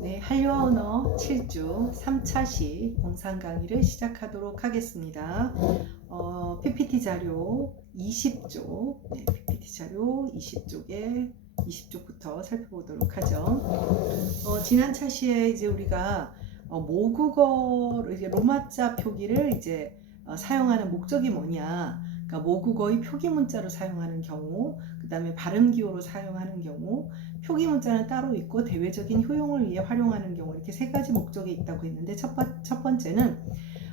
네, 한류 언어 7주 3차시 영상 강의를 시작하도록 하겠습니다. PPT 자료 20쪽, 네, PPT 자료 20쪽에 20쪽부터 살펴보도록 하죠. 지난 차시에 이제 우리가 모국어로 이제 로마자 표기를 이제 사용하는 목적이 뭐냐, 그러니까 모국어의 표기 문자로 사용하는 경우, 그 다음에 발음 기호로 사용하는 경우, 표기 문자는 따로 있고 대외적인 효용을 위해 활용하는 경우, 이렇게 세 가지 목적이 있다고 했는데 첫 번째는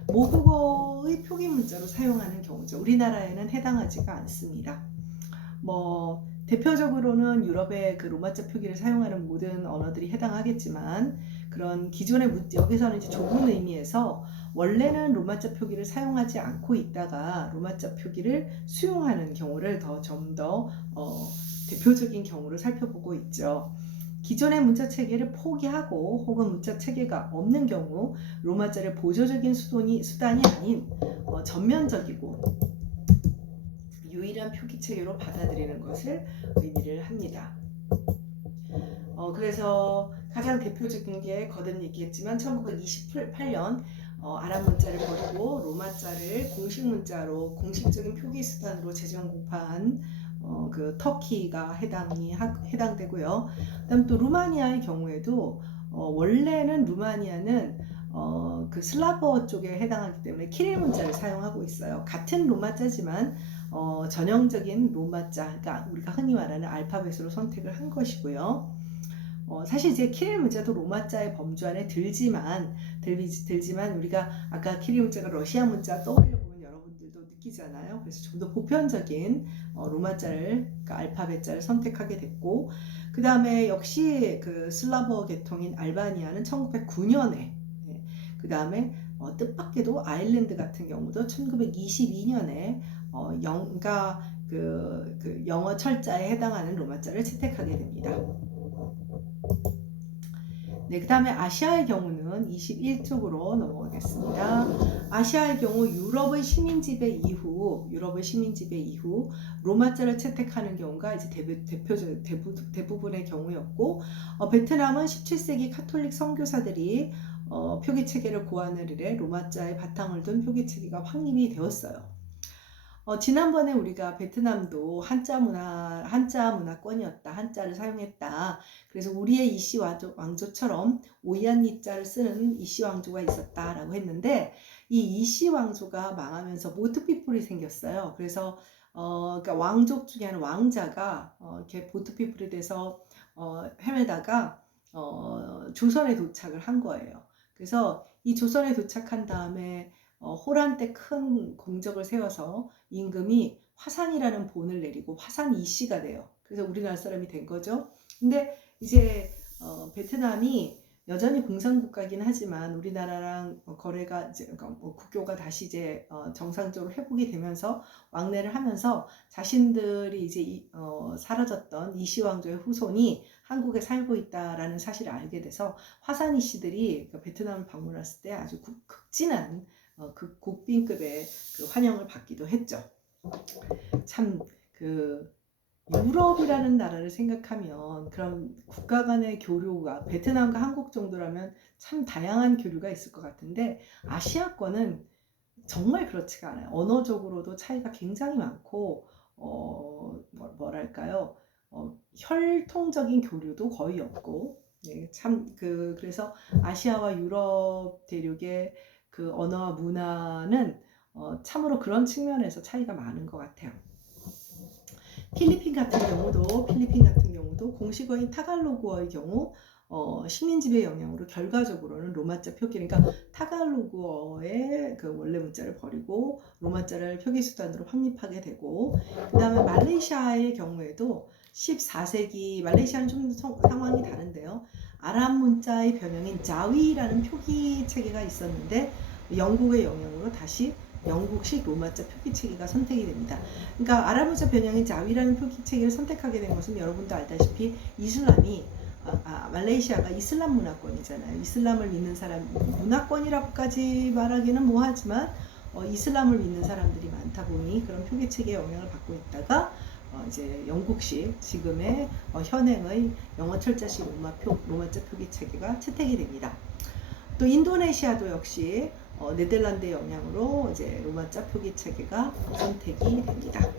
모국어의 표기 문자로 사용하는 경우죠. 우리나라에는 해당하지가 않습니다. 대표적으로는 유럽의 그 로마자 표기를 사용하는 모든 언어들이 해당하겠지만, 그런 기존의 여기서는 이제 좁은 의미에서 원래는 로마자 표기를 사용하지 않고 있다가 로마자 표기를 수용하는 경우를 좀 더 대표적인 경우를 살펴보고 있죠. 기존의 문자 체계를 포기하고 혹은 문자 체계가 없는 경우 로마자를 보조적인 수단이 아닌 전면적이고 유일한 표기 체계로 받아들이는 것을 의미를 합니다. 그래서 가장 대표적인 게 거듭 얘기했지만 1928년 아랍 문자를 버리고 로마자를 공식 문자로 공식적인 표기 수단으로 재정공파한 그 터키가 해당되고요. 그다음 또 루마니아의 경우에도 원래는 루마니아는 그 슬라버 쪽에 해당하기 때문에 키릴 문자를 사용하고 있어요. 같은 로마자지만 전형적인 로마자, 그러니까 우리가 흔히 말하는 알파벳으로 선택을 한 것이고요. 사실 이제 키릴 문자도 로마자의 범주 안에 들지만 우리가 아까 키릴 문자가 러시아 문자 떠올려 보면 여러분들도 느끼잖아요. 그래서 좀 더 보편적인 로마자를, 그러니까 알파벳자를 선택하게 됐고, 그 다음에 역시 그 슬라버 계통인 알바니아는 1909년에, 그 다음에 뜻밖에도 아일랜드 같은 경우도 1922년에 그러니까 그 영어 철자에 해당하는 로마자를 채택하게 됩니다. 네, 그 다음에 아시아의 경우는 21쪽으로 넘어가겠습니다. 아시아의 경우 유럽의 시민 지배 이후 로마자를 채택하는 경우가 이제 대부분의 경우였고, 베트남은 17세기 카톨릭 선교사들이 표기 체계를 고안을 이래 로마자의 바탕을 둔 표기 체계가 확립이 되었어요. 지난번에 우리가 베트남도 한자 문화권이었다, 한자를 사용했다. 그래서 우리의 이씨 왕조처럼 오이안니자를 쓰는 이씨 왕조가 있었다라고 했는데, 이 이씨 왕조가 망하면서 보트피플이 생겼어요. 그래서 그러니까 왕족 중에 한 왕자가 이렇게 보트피플이 돼서 헤매다가 조선에 도착을 한 거예요. 그래서 이 조선에 도착한 다음에 호란 때 큰 공적을 세워서 임금이 화산이라는 본을 내리고 화산 이씨가 돼요. 그래서 우리나라 사람이 된 거죠. 근데 이제 베트남이 여전히 공산국가긴 하지만 우리나라랑 거래가 이제 국교가 다시 이제 정상적으로 회복이 되면서 왕래를 하면서 자신들이 이제 사라졌던 이씨 왕조의 후손이 한국에 살고 있다라는 사실을 알게 돼서 화산 이씨들이 베트남을 방문했을 때 아주 극진한 그 국빈급의 그 환영을 받기도 했죠. 참 그 유럽이라는 나라를 생각하면 그런 국가 간의 교류가 베트남과 한국 정도라면 참 다양한 교류가 있을 것 같은데, 아시아권은 정말 그렇지가 않아요. 언어적으로도 차이가 굉장히 많고 뭐랄까요, 혈통적인 교류도 거의 없고, 네, 그래서 아시아와 유럽 대륙의 그 언어와 문화는 참으로 그런 측면에서 차이가 많은 것 같아요. 필리핀 같은 경우도 공식어인 타갈로그어의 경우 식민 지배 영향으로 결과적으로는 로마자 표기, 그러니까 타갈로그어의 그 원래 문자를 버리고 로마자를 표기 수단으로 확립하게 되고, 그 다음에 말레이시아의 경우에도 14세기, 말레이시아는 좀 상황이 다른데요. 아랍 문자의 변형인 자위라는 표기 체계가 있었는데 영국의 영향으로 다시 영국식 로마자 표기 체계가 선택이 됩니다. 그러니까 아랍 문자 변형인 자위라는 표기 체계를 선택하게 된 것은 여러분도 알다시피 말레이시아가 이슬람 문화권이잖아요. 이슬람을 믿는 사람, 문화권이라고까지 말하기는 뭐하지만 이슬람을 믿는 사람들이 많다 보니 그런 표기 체계의 영향을 받고 있다가 이제 영국식 지금의 현행의 영어 철자식 로마자 표기 체계가 채택이 됩니다. 또 인도네시아도 역시 네덜란드의 영향으로 이제 로마자 표기 체계가 선택이 됩니다.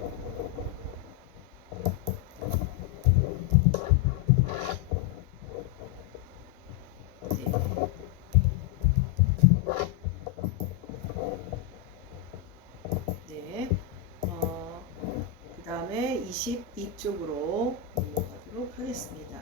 네. 그 다음에 22쪽으로 넘어가도록 하겠습니다.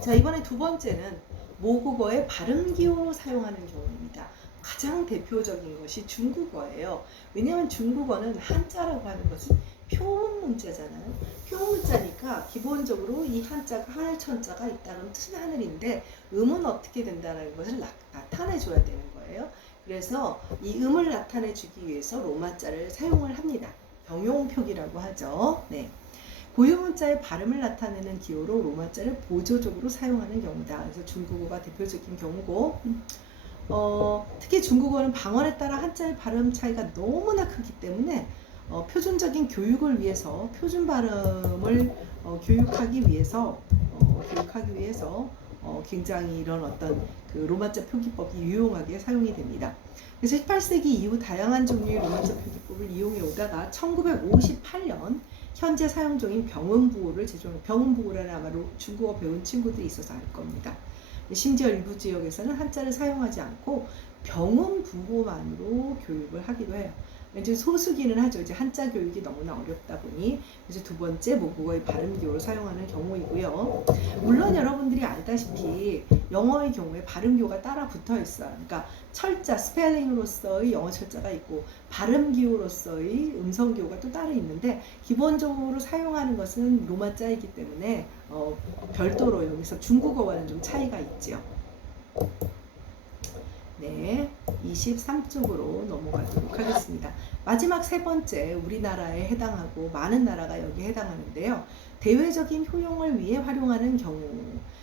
자, 이번에 두 번째는 모국어의 발음 기호로 사용하는 경우입니다. 가장 대표적인 것이 중국어예요. 왜냐하면 중국어는 한자라고 하는 것은 표문 문자잖아요. 표문 문자니까 기본적으로 이 한자가 하늘 천자가 있다는 뜻은 하늘인데 음은 어떻게 된다는 것을 나타내줘야 되는 거예요. 그래서 이 음을 나타내 주기 위해서 로마자를 사용을 합니다. 병용표기라고 하죠. 네. 고유문자의 발음을 나타내는 기호로 로마자를 보조적으로 사용하는 경우다. 그래서 중국어가 대표적인 경우고, 특히 중국어는 방언에 따라 한자의 발음 차이가 너무나 크기 때문에 표준적인 교육을 위해서 표준 발음을 교육하기 위해서 굉장히 이런 어떤 그 로마자 표기법이 유용하게 사용이 됩니다. 그래서 18세기 이후 다양한 종류의 로마자 표기법을 이용해 오다가 1958년 현재 사용 중인 병음부호를 제정합니다. 병음부호라는 아마 중국어 배운 친구들이 있어서 알 겁니다. 심지어 일부 지역에서는 한자를 사용하지 않고 병음부호만으로 교육을 하기도 해요. 이제 소수기는 하죠. 이제 한자 교육이 너무나 어렵다 보니 이제 두 번째 모국어의 발음 기호를 사용하는 경우이고요. 물론 여러분들이 알다시피 영어의 경우에 발음 기호가 따라 붙어 있어요. 그러니까 철자 스펠링으로서의 영어 철자가 있고 발음 기호로서의 음성 기호가 또 따로 있는데 기본적으로 사용하는 것은 로마자이기 때문에 별도로 여기서 중국어와는 좀 차이가 있죠. 네, 23쪽으로 넘어가도록 하겠습니다. 마지막 세 번째, 우리나라에 해당하고 많은 나라가 여기에 해당하는데요. 대외적인 효용을 위해 활용하는 경우,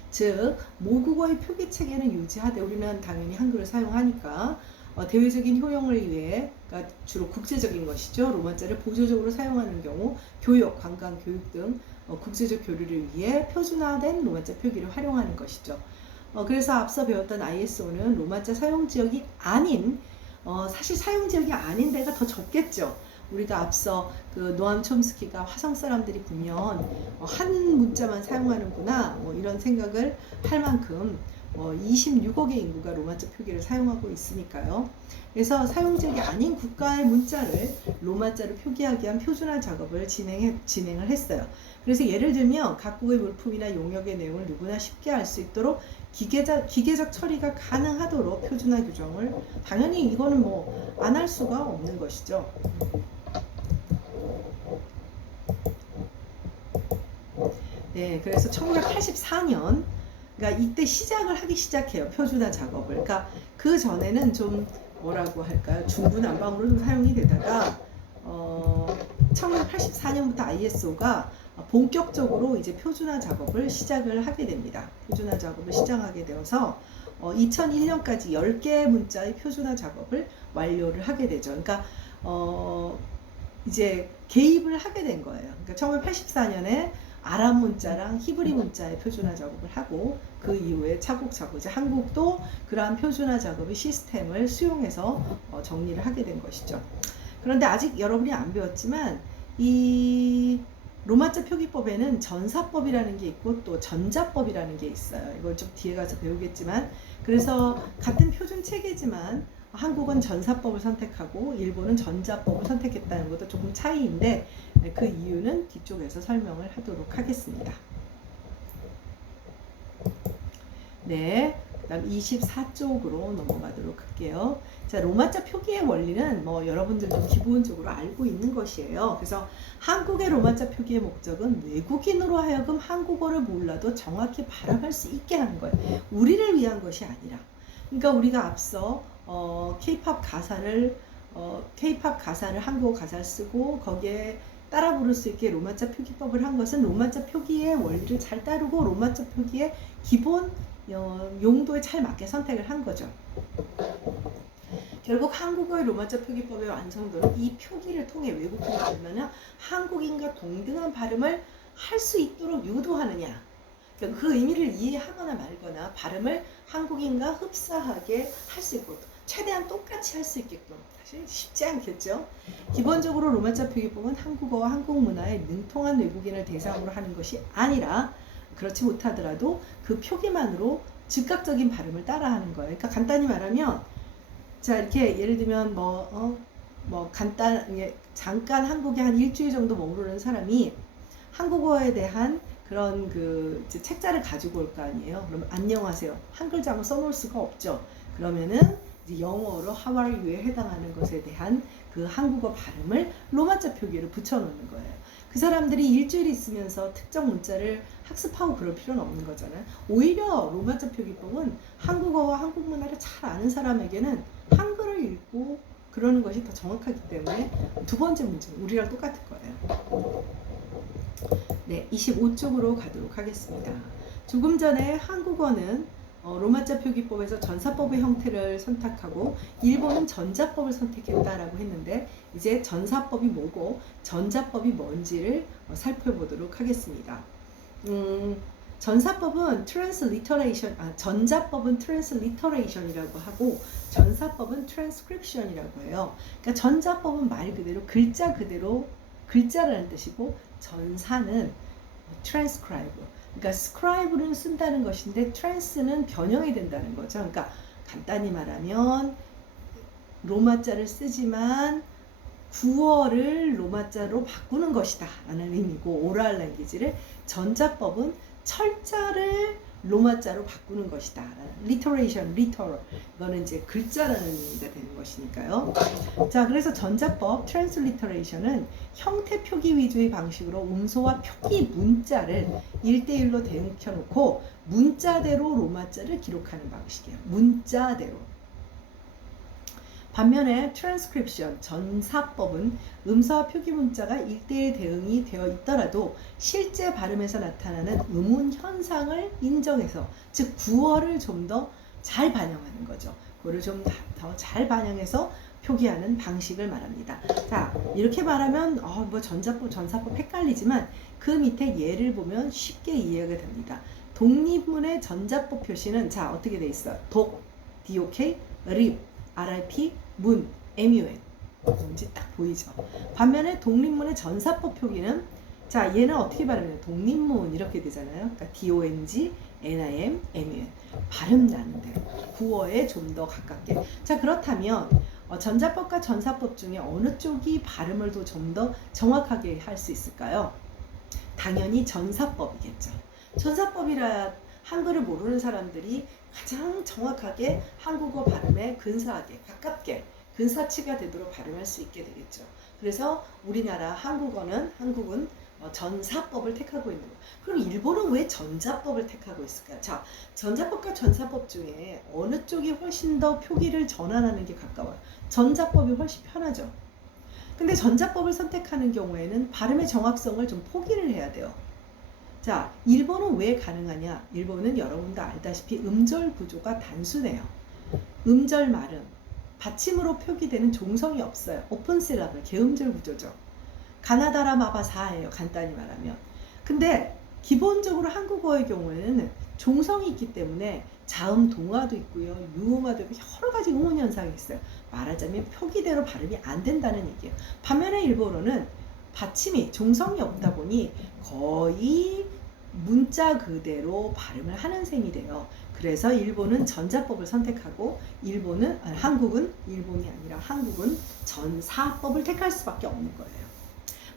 즉 모국어의 표기 체계는 유지하되 우리는 당연히 한글을 사용하니까 대외적인 효용을 위해, 그러니까 주로 국제적인 것이죠. 로마자를 보조적으로 사용하는 경우 교육, 관광, 교육 등 국제적 교류를 위해 표준화된 로마자 표기를 활용하는 것이죠. 그래서 앞서 배웠던 ISO는 로마자 사용지역이 아닌 사실 사용지역이 아닌 데가 더 적겠죠. 우리가 앞서 그 노암 촘스키가 화성 사람들이 보면 한 문자만 사용하는구나 뭐 이런 생각을 할 만큼 26억의 인구가 로마자 표기를 사용하고 있으니까요. 그래서 사용지역이 아닌 국가의 문자를 로마자로 표기하기 위한 표준화 작업을 진행을 했어요. 그래서 예를 들면 각국의 물품이나 용역의 내용을 누구나 쉽게 알 수 있도록 기계적 처리가 가능하도록 표준화 규정을, 당연히 이거는 뭐 안 할 수가 없는 것이죠. 네, 그래서 1984년, 그러니까 이때 시작을 하기 시작해요. 표준화 작업을. 그러니까 그 전에는 좀 뭐라고 할까요? 중구난방으로 좀 사용이 되다가 1984년부터 ISO가 본격적으로 이제 표준화 작업을 시작을 하게 됩니다. 표준화 작업을 시작하게 되어서 2001년까지 10개의 문자의 표준화 작업을 완료를 하게 되죠. 그러니까 이제 개입을 하게 된 거예요. 그러니까 1984년에 아랍 문자랑 히브리 문자의 표준화 작업을 하고 그 이후에 차곡차곡 이제 한국도 그러한 표준화 작업의 시스템을 수용해서 정리를 하게 된 것이죠. 그런데 아직 여러분이 안 배웠지만 이 로마자 표기법에는 전사법이라는 게 있고 또 전자법이라는 게 있어요. 이걸 좀 뒤에 가서 배우겠지만, 그래서 같은 표준 체계지만 한국은 전사법을 선택하고 일본은 전자법을 선택했다는 것도 조금 차이인데 그 이유는 뒤쪽에서 설명을 하도록 하겠습니다. 네, 그다음 24쪽으로 넘어가도록 할게요. 자, 로마자 표기의 원리는 뭐 여러분들도 기본적으로 알고 있는 것이에요. 그래서 한국의 로마자 표기의 목적은 외국인으로 하여금 한국어를 몰라도 정확히 발음할 수 있게 하는 거예요. 우리를 위한 것이 아니라. 그러니까 우리가 앞서 K-팝 가사를 한국어 가사를 쓰고 거기에 따라 부를 수 있게 로마자 표기법을 한 것은 로마자 표기의 원리를 잘 따르고 로마자 표기의 기본 용도에 잘 맞게 선택을 한 거죠. 결국 한국어의 로마자 표기법의 완성도는 이 표기를 통해 외국 표기를 얼마나 한국인과 동등한 발음을 할 수 있도록 유도하느냐. 그러니까 그 의미를 이해하거나 말거나 발음을 한국인과 흡사하게 할 수 있고 최대한 똑같이 할 수 있게끔. 사실 쉽지 않겠죠. 기본적으로 로마자 표기법은 한국어와 한국 문화에 능통한 외국인을 대상으로 하는 것이 아니라 그렇지 못하더라도 그 표기만으로 즉각적인 발음을 따라하는 거예요. 그러니까 간단히 말하면 자 이렇게 예를 들면 잠깐 한국에 한 일주일 정도 머무르는 사람이 한국어에 대한 그런 그 책자를 가지고 올 거 아니에요. 그럼 안녕하세요. 한 글자만 써놓을 수가 없죠. 그러면은 이제 영어로 How are you에 해당하는 것에 대한 그 한국어 발음을 로마자 표기를 붙여놓는 거예요. 그 사람들이 일주일 있으면서 특정 문자를 학습하고 그럴 필요는 없는 거잖아요. 오히려 로마자 표기법은 한국어와 한국 문화를 잘 아는 사람에게는 한글을 읽고 그러는 것이 더 정확하기 때문에 두 번째 문제는 우리랑 똑같을 거예요. 네, 25쪽으로 가도록 하겠습니다. 조금 전에 한국어는 로마자 표기법에서 전사법의 형태를 선택하고 일본은 전자법을 선택했다라고 했는데 이제 전사법이 뭐고 전자법이 뭔지를 살펴보도록 하겠습니다. 전사법은 전자법은 트랜스리터레이션이라고 하고 전사법은 트랜스크립션이라고 해요. 그러니까 전자법은 말 그대로 글자 그대로 글자라는 뜻이고 전사는 transcribe. 그러니까 scribe는 쓴다는 것인데 trans는 변형이 된다는 거죠. 그러니까 간단히 말하면 로마자를 쓰지만 구어를 로마자로 바꾸는 것이다 라는 의미고 오랄 랭귀지를 전자법은 철자를 로마자로 바꾸는 것이다. 리터레이션, 리터럴. 이거는 이제 글자라는 의미가 되는 것이니까요. 자, 그래서 전자법, 트랜스리터레이션은 형태 표기 위주의 방식으로 음소와 표기 문자를 1대1로 대응켜놓고 문자대로 로마자를 기록하는 방식이에요. 문자대로. 반면에 트랜스크립션, 전사법은 음서와 표기 문자가 1대1 대응이 되어 있더라도 실제 발음에서 나타나는 음운 현상을 인정해서 즉 구어를 좀 더 잘 반영하는 거죠. 그거를 좀 더 잘 반영해서 표기하는 방식을 말합니다. 자, 이렇게 말하면 전자법, 전사법 헷갈리지만 그 밑에 예를 보면 쉽게 이해가 됩니다. 독립문의 전자법 표시는 자 어떻게 돼 있어요? 독, DOK, RIP, RIP, 문, MUN 뭔지 딱 보이죠. 반면에 독립문의 전사법 표기는 자 얘는 어떻게 발음해요? 독립문 이렇게 되잖아요. 그러니까 DONG, NIM, MUN 발음 나는 대로 구어에 좀 더 가깝게. 자 그렇다면 전자법과 전사법 중에 어느 쪽이 발음을 좀 더 정확하게 할 수 있을까요? 당연히 전사법이겠죠. 전사법이라 한글을 모르는 사람들이 가장 정확하게 한국어 발음에 근사하게 가깝게 근사치가 되도록 발음할 수 있게 되겠죠. 그래서 우리나라 한국은 전사법을 택하고 있는 거예요. 그럼 일본은 왜 전자법을 택하고 있을까요? 자, 전자법과 전사법 중에 어느 쪽이 훨씬 더 표기를 전환하는 게 가까워요? 전자법이 훨씬 편하죠. 근데 전자법을 선택하는 경우에는 발음의 정확성을 좀 포기를 해야 돼요. 자, 일본은 왜 가능하냐? 일본은 여러분도 알다시피 음절 구조가 단순해요. 음절 말음, 받침으로 표기되는 종성이 없어요. 오픈 실러블, 개음절 구조죠. 가나다라 마바사예요. 간단히 말하면. 근데 기본적으로 한국어의 경우에는 종성이 있기 때문에 자음 동화도 있고요. 유음화도 있고 여러 가지 음운 현상이 있어요. 말하자면 표기대로 발음이 안 된다는 얘기예요. 반면에 일본어는 받침이 종성이 없다 보니 거의 문자 그대로 발음을 하는 셈이 돼요. 그래서 일본은 전자법을 선택하고 한국은 일본이 아니라 한국은 전사법을 택할 수밖에 없는 거예요.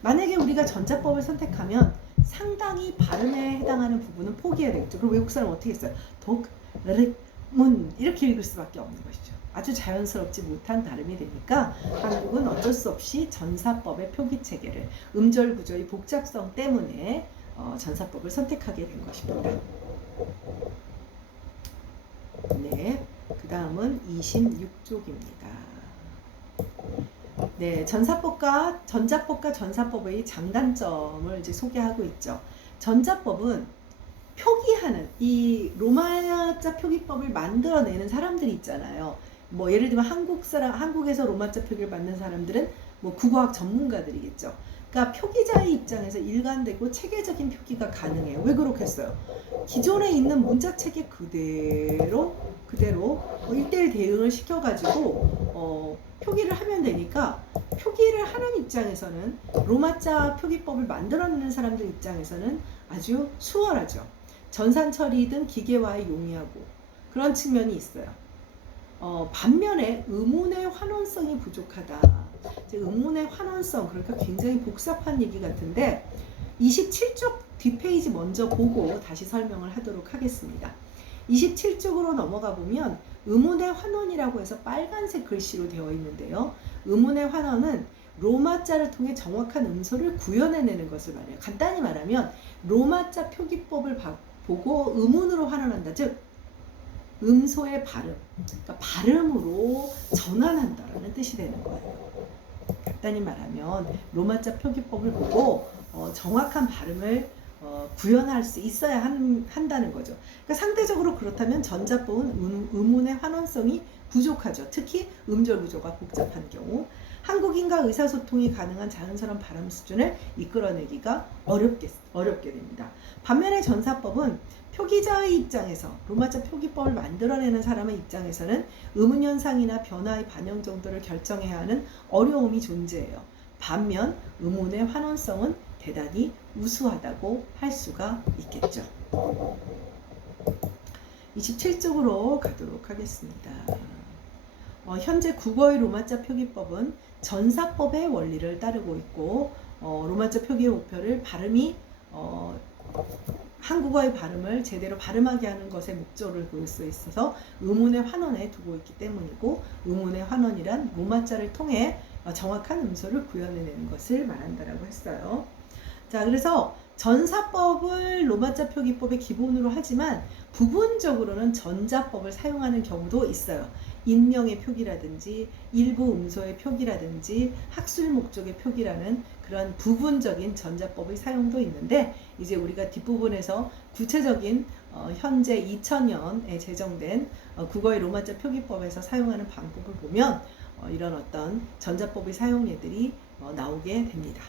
만약에 우리가 전자법을 선택하면 상당히 발음에 해당하는 부분은 포기해야 되겠죠. 그럼 외국 사람은 어떻게 했어요? 독, 르, 문 이렇게 읽을 수밖에 없는 것이죠. 아주 자연스럽지 못한 발음이 되니까 한국은 어쩔 수 없이 전사법의 표기 체계를 음절 구조의 복잡성 때문에 전사법을 선택하게 된 것입니다. 네, 그 다음은 26쪽입니다. 네, 전자법과 전사법의 장단점을 이제 소개하고 있죠. 전자법은 표기하는 이 로마자 표기법을 만들어내는 사람들이 있잖아요. 뭐 예를 들면 한국에서 로마자 표기를 받는 사람들은 뭐 국어학 전문가들이겠죠. 그러니까 표기자의 입장에서 일관되고 체계적인 표기가 가능해요. 왜 그렇겠어요? 기존에 있는 문자 체계 그대로 1대1 대응을 시켜가지고 표기를 하면 되니까, 표기를 하는 입장에서는, 로마자 표기법을 만들어내는 사람들 입장에서는 아주 수월하죠. 전산 처리든 기계화에 용이하고 그런 측면이 있어요. 반면에 의문의 환원성이 부족하다. 의문의 환원성, 그러니까 굉장히 복잡한 얘기 같은데 27쪽 뒷페이지 먼저 보고 다시 설명을 하도록 하겠습니다. 27쪽으로 넘어가 보면 의문의 환원이라고 해서 빨간색 글씨로 되어 있는데요. 의문의 환원은 로마자를 통해 정확한 음소를 구현해내는 것을 말해요. 간단히 말하면 로마자 표기법을 보고 의문으로 환원한다. 즉 음소의 발음, 그러니까 발음으로 전환한다라는 뜻이 되는 거예요. 간단히 말하면 로마자 표기법을 보고 정확한 발음을 구현할 수 있어야 한다는 거죠. 그러니까 상대적으로 그렇다면 전자법은 의문의 환원성이 부족하죠. 특히 음절 구조가 복잡한 경우 한국인과 의사소통이 가능한 자연스러운 발음 수준을 이끌어내기가 어렵게 됩니다. 반면에 전사법은 표기자의 입장에서, 로마자 표기법을 만들어내는 사람의 입장에서는 의문현상이나 변화의 반영 정도를 결정해야 하는 어려움이 존재해요. 반면 의문의 환원성은 대단히 우수하다고 할 수가 있겠죠. 27쪽으로 가도록 하겠습니다. 현재 국어의 로마자 표기법은 전사법의 원리를 따르고 있고, 로마자 표기의 목표를 발음이 한국어의 발음을 제대로 발음하게 하는 것에 목적을 볼 수 있어서 의문의 환원에 두고 있기 때문이고, 의문의 환원이란 로마자를 통해 정확한 음소를 구현해내는 것을 말한다라고 했어요. 자, 그래서 전사법을 로마자 표기법의 기본으로 하지만 부분적으로는 전자법을 사용하는 경우도 있어요. 인명의 표기라든지 일부 음소의 표기라든지 학술 목적의 표기라는 그런 부분적인 전자법의 사용도 있는데, 이제 우리가 뒷부분에서 구체적인 현재 2000년에 제정된 국어의 로마자 표기법에서 사용하는 방법을 보면 이런 어떤 전자법의 사용 예들이 나오게 됩니다.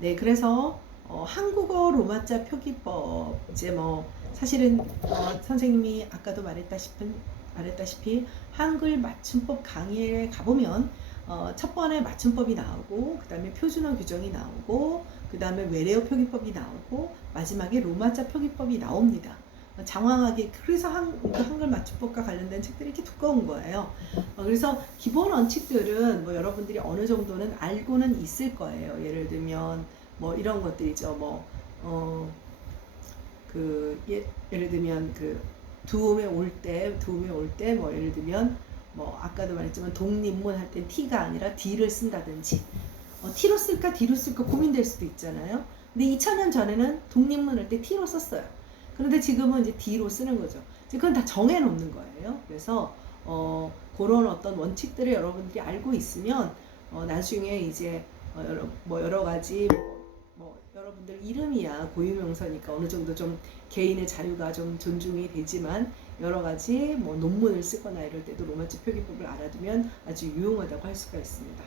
네, 그래서 한국어 로마자 표기법, 이제 뭐 사실은 선생님이 아까도 말했다시피 한글 맞춤법 강의에 가보면 첫 번에 맞춤법이 나오고, 그 다음에 표준어 규정이 나오고, 그 다음에 외래어 표기법이 나오고, 마지막에 로마자 표기법이 나옵니다. 장황하게. 그래서 한글 맞춤법과 관련된 책들이 이렇게 두꺼운 거예요. 그래서 기본 원칙들은 뭐 여러분들이 어느 정도는 알고는 있을 거예요. 예를 들면 뭐 이런 것들이죠. 예를 들면 두음에 올 때 뭐 예를 들면 뭐 아까도 말했지만 독립문 할 때 T가 아니라 D를 쓴다든지, T로 쓸까 D로 쓸까 고민될 수도 있잖아요. 근데 2000년 전에는 독립문 할 때 T로 썼어요. 그런데 지금은 이제 D로 쓰는 거죠. 그건 다 정해 놓는 거예요. 그래서 그런 어떤 원칙들을 여러분들이 알고 있으면 나중에 이제 여러 가지 여러분들 이름이야 고유명사니까 어느 정도 좀 개인의 자유가 좀 존중이 되지만, 여러 가지 뭐 논문을 쓰거나 이럴 때도 로마자 표기법을 알아두면 아주 유용하다고 할 수가 있습니다.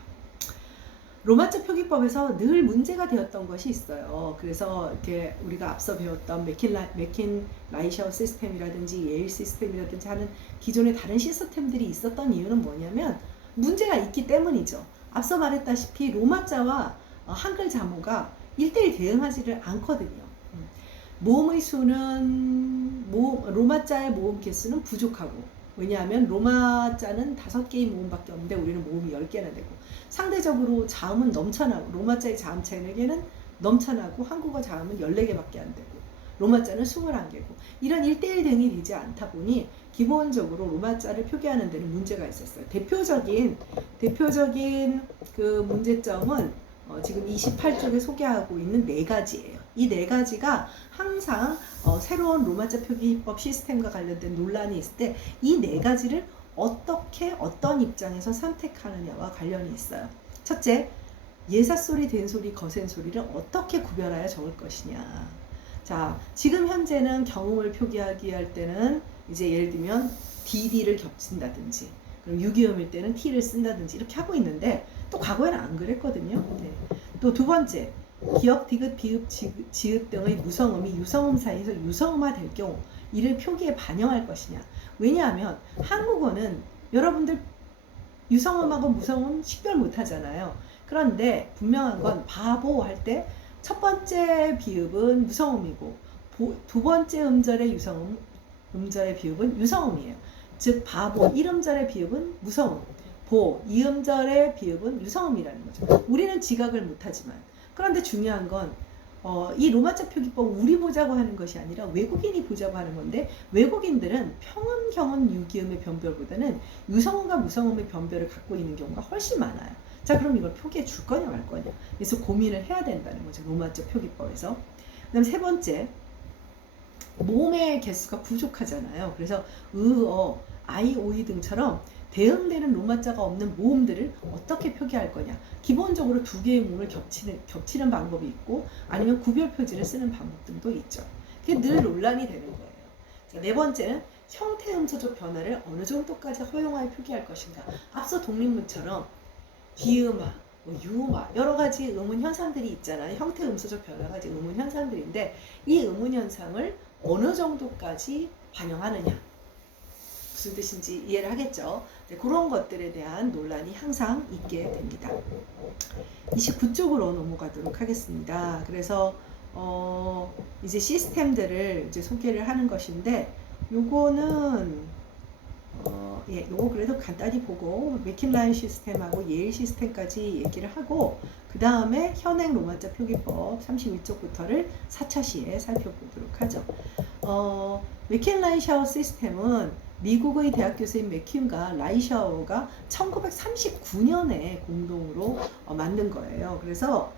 로마자 표기법에서 늘 문제가 되었던 것이 있어요. 그래서 이렇게 우리가 앞서 배웠던 맥킨라이셔 시스템이라든지 예일 시스템이라든지 하는 기존의 다른 시스템들이 있었던 이유는 뭐냐면 문제가 있기 때문이죠. 앞서 말했다시피 로마자와 한글 자모가 1대1 대응하지를 않거든요. 모음의 수는 로마자의 모음 개수는 부족하고, 왜냐하면 로마자는 5개의 모음밖에 없는데 우리는 모음이 10개나 되고, 상대적으로 자음은 넘쳐나고, 로마자의 자음 체계는 넘쳐나고 한국어 자음은 14개밖에 안 되고 로마자는 21개고, 이런 1대1 대응이 되지 않다 보니 기본적으로 로마자를 표기하는 데는 문제가 있었어요. 대표적인 그 문제점은 지금 28쪽에 소개하고 있는 4가지예요. 이 4가지가 항상 새로운 로마자 표기법 시스템과 관련된 논란이 있을 때 이 4가지를 어떤 입장에서 선택하느냐와 관련이 있어요. 첫째, 예사소리, 된소리, 거센소리를 어떻게 구별하여 적을 것이냐. 자, 지금 현재는 경음을 표기하기 할 때는 이제 예를 들면 DD를 겹친다든지, 그럼 유기음일 때는 T를 쓴다든지 이렇게 하고 있는데 또 과거에는 안 그랬거든요. 네. 또 두 번째, 기역, 디귿, 비읍, 지읒 등의 무성음이 유성음 사이에서 유성음화 될 경우 이를 표기에 반영할 것이냐. 왜냐하면 한국어는 여러분들 유성음하고 무성음 식별 못 하잖아요. 그런데 분명한 건 바보 할 때 첫 번째 비읍은 무성음이고 두 번째 음절의 음절의 비읍은 유성음이에요. 즉 바보 1음절의 비읍은 무성음, 보 2음절의 비읍은 유성음이라는 거죠. 우리는 지각을 못하지만, 그런데 중요한 건 이 로마자 표기법 우리 보자고 하는 것이 아니라 외국인이 보자고 하는 건데, 외국인들은 평음, 경음, 유기음의 변별보다는 유성음과 무성음의 변별을 갖고 있는 경우가 훨씬 많아요. 자, 그럼 이걸 표기해 줄 거냐 말 거냐. 그래서 고민을 해야 된다는 거죠. 로마자 표기법에서. 그 다음 세 번째, 모음의 개수가 부족하잖아요. 그래서 아이, 오이 등처럼 대응되는 로마자가 없는 모음들을 어떻게 표기할 거냐. 기본적으로 두 개의 모음을 겹치는 방법이 있고, 아니면 구별 표지를 쓰는 방법 등도 있죠. 그게 늘 논란이 되는 거예요. 자, 네 번째는 형태 음소적 변화를 어느 정도까지 허용하여 표기할 것인가. 앞서 독립문처럼 기음화, 유음화, 여러 가지 음운 현상들이 있잖아요. 형태 음소적 변화가 이제 음운 현상들인데, 이 음운 현상을 어느 정도까지 반영하느냐. 무슨 뜻인지 이해를 하겠죠. 네, 그런 것들에 대한 논란이 항상 있게 됩니다. 29쪽으로 넘어가도록 하겠습니다. 그래서 이제 시스템들을 이제 소개를 하는 것인데, 요거는 요거 그래도 간단히 보고 맥킨라인 시스템하고 예일 시스템까지 얘기를 하고, 그 다음에 현행 로마자 표기법 31쪽부터를 4차 시에 살펴보도록 하죠. 맥킨라인 샤워 시스템은 미국의 대학 교수인 맥킴과 라이샤워가 1939년에 공동으로 만든 거예요. 그래서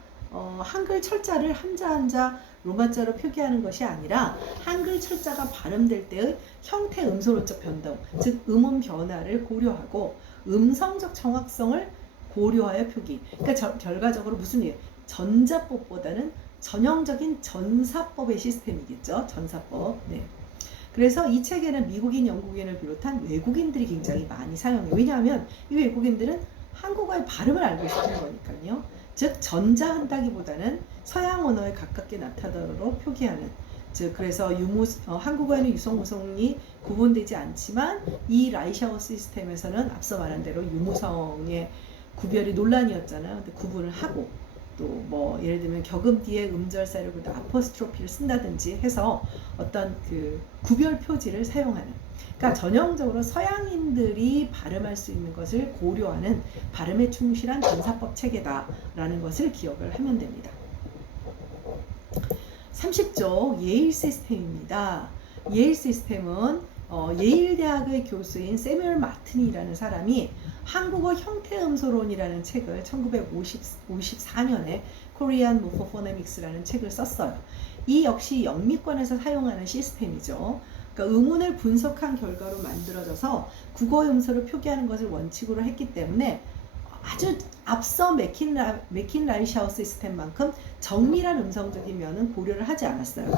한글 철자를 한자 한자 로마자로 표기하는 것이 아니라 한글 철자가 발음될 때의 형태 음소론적 변동, 즉 음운 변화를 고려하고 음성적 정확성을 고려하여 표기. 그러니까 결과적으로 무슨 일? 전자법보다는 전형적인 전사법의 시스템이겠죠. 전사법. 네. 그래서 이 책에는 미국인, 영국인을 비롯한 외국인들이 굉장히 많이 사용해요. 왜냐하면 이 외국인들은 한국어의 발음을 알고 있는 거니까요. 즉 전자한다기보다는 서양 언어에 가깝게 나타나도록 표기하는, 즉 그래서 한국어에는 유성무성이 구분되지 않지만 이 라이샤워 시스템에서는 앞서 말한 대로 유무성의 구별이 논란이었잖아요. 근데 구분을 하고, 또 뭐 예를 들면 격음 뒤에 음절사를 아포스트로피를 쓴다든지 해서 어떤 그 구별 표지를 사용하는, 그러니까 전형적으로 서양인들이 발음할 수 있는 것을 고려하는 발음에 충실한 전사법 체계다라는 것을 기억을 하면 됩니다. 30쪽 예일 시스템입니다. 예일 시스템은 예일 대학의 교수인 세뮤얼 마튼이라는 사람이 한국어 형태음소론이라는 책을 1954년에 Korean Morphophonemics라는 책을 썼어요. 이 역시 영미권에서 사용하는 시스템이죠. 그러니까 음운을 분석한 결과로 만들어져서 국어 음소를 표기하는 것을 원칙으로 했기 때문에 아주 앞서 맥킨라이샤워 시스템만큼 정밀한 음성적인 면은 고려를 하지 않았어요.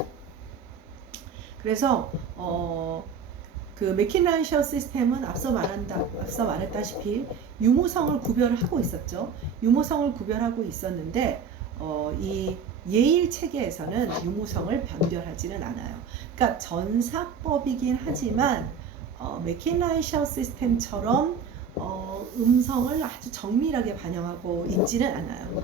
그래서 그 맥킨라이샤워 시스템은 앞서 말했다시피 유무성을 구별을 하고 있었죠. 유무성을 구별하고 있었는데 이 예일 체계에서는 유무성을 변별하지는 않아요. 그러니까 전사법이긴 하지만 맥킨라이샤워 시스템처럼 음성을 아주 정밀하게 반영하고 있지는 않아요.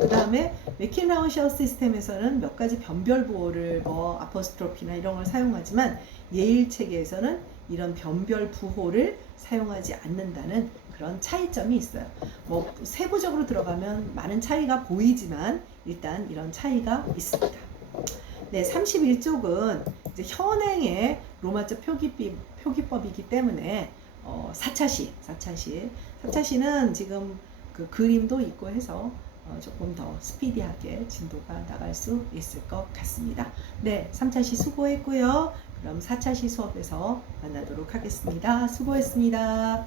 그 다음에 맥킨라이샤워 시스템에서는 몇 가지 변별 부호를 아포스트로피나 이런 걸 사용하지만 예일 체계에서는 이런 변별 부호를 사용하지 않는다는 그런 차이점이 있어요. 뭐 세부적으로 들어가면 많은 차이가 보이지만 일단 이런 차이가 있습니다. 네, 31쪽은 이제 현행의 로마자 표기법이기 때문에 4차시는 지금 그 그림도 있고 해서 조금 더 스피디하게 진도가 나갈 수 있을 것 같습니다. 네, 3차시 수고했고요. 그럼 4차시 수업에서 만나도록 하겠습니다. 수고했습니다.